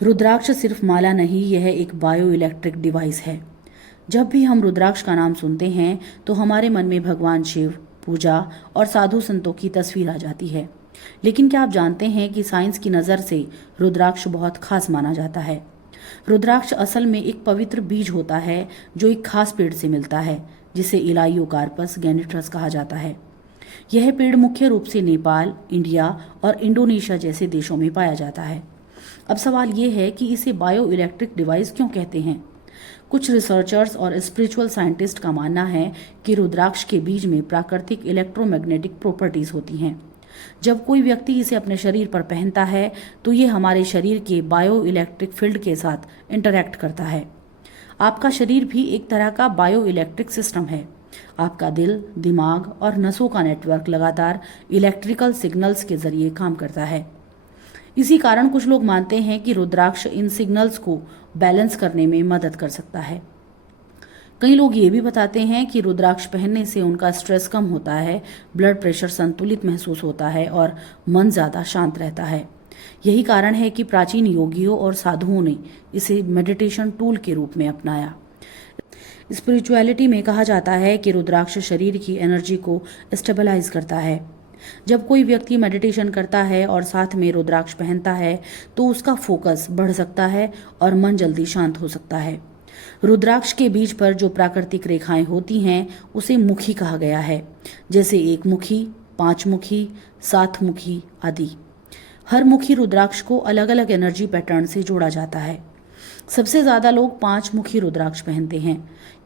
रुद्राक्ष सिर्फ माला नहीं, यह एक बायो इलेक्ट्रिक डिवाइस है। जब भी हम रुद्राक्ष का नाम सुनते हैं तो हमारे मन में भगवान शिव, पूजा और साधु संतों की तस्वीर आ जाती है। लेकिन क्या आप जानते हैं कि साइंस की नज़र से रुद्राक्ष बहुत खास माना जाता है। रुद्राक्ष असल में एक पवित्र बीज होता है जो एक खास पेड़ से मिलता है, जिसे इलाइयोकार्पस गैनिट्रस कहा जाता है। यह पेड़ मुख्य रूप से नेपाल, इंडिया और इंडोनेशिया जैसे देशों में पाया जाता है। अब सवाल ये है कि इसे बायो इलेक्ट्रिक डिवाइस क्यों कहते हैं। कुछ रिसर्चर्स और स्पिरिचुअल साइंटिस्ट का मानना है कि रुद्राक्ष के बीज में प्राकृतिक इलेक्ट्रोमैग्नेटिक प्रॉपर्टीज होती हैं। जब कोई व्यक्ति इसे अपने शरीर पर पहनता है तो ये हमारे शरीर के बायो इलेक्ट्रिक फील्ड के साथ इंटरैक्ट करता है। आपका शरीर भी एक तरह का बायो इलेक्ट्रिक सिस्टम है। आपका दिल, दिमाग और नसों का नेटवर्क लगातार इलेक्ट्रिकल सिग्नल्स के जरिए काम करता है। इसी कारण कुछ लोग मानते हैं कि रुद्राक्ष इन सिग्नल्स को बैलेंस करने में मदद कर सकता है। कई लोग ये भी बताते हैं कि रुद्राक्ष पहनने से उनका स्ट्रेस कम होता है, ब्लड प्रेशर संतुलित महसूस होता है और मन ज़्यादा शांत रहता है। यही कारण है कि प्राचीन योगियों और साधुओं ने इसे मेडिटेशन टूल के रूप में अपनाया। स्पिरिचुअलिटी में कहा जाता है कि रुद्राक्ष शरीर की एनर्जी को स्टेबलाइज करता है। जब कोई व्यक्ति मेडिटेशन करता है और साथ में रुद्राक्ष पहनता है तो उसका फोकस बढ़ सकता है और मन जल्दी शांत हो सकता है। रुद्राक्ष के बीज पर जो प्राकृतिक रेखाएं होती हैं उसे मुखी कहा गया है, जैसे एक मुखी, पांच मुखी, सात मुखी आदि। हर मुखी रुद्राक्ष को अलग अलग एनर्जी पैटर्न से जोड़ा जाता है। सबसे ज्यादा लोग पांच मुखी रुद्राक्ष पहनते हैं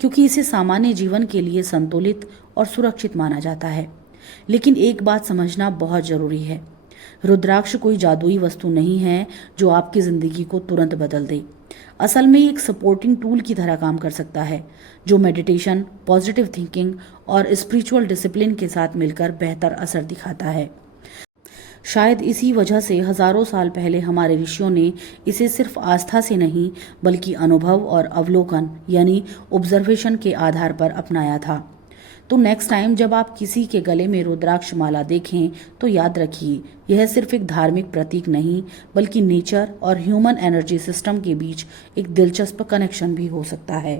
क्योंकि इसे सामान्य जीवन के लिए संतुलित और सुरक्षित माना जाता है। लेकिन एक बात समझना बहुत जरूरी है, रुद्राक्ष कोई जादुई वस्तु नहीं है जो आपकी जिंदगी को तुरंत बदल दे। असल में एक सपोर्टिंग टूल की तरह काम कर सकता है जो मेडिटेशन, पॉजिटिव थिंकिंग और स्पिरिचुअल डिसिप्लिन के साथ मिलकर बेहतर असर दिखाता है। शायद इसी वजह से हजारों साल पहले हमारे ऋषियों ने इसे सिर्फ आस्था से नहीं बल्कि अनुभव और अवलोकन यानी ऑब्जर्वेशन के आधार पर अपनाया था। तो नेक्स्ट टाइम जब आप किसी के गले में रुद्राक्ष माला देखें तो याद रखिए, यह सिर्फ एक धार्मिक प्रतीक नहीं बल्कि नेचर और ह्यूमन एनर्जी सिस्टम के बीच एक दिलचस्प कनेक्शन भी हो सकता है।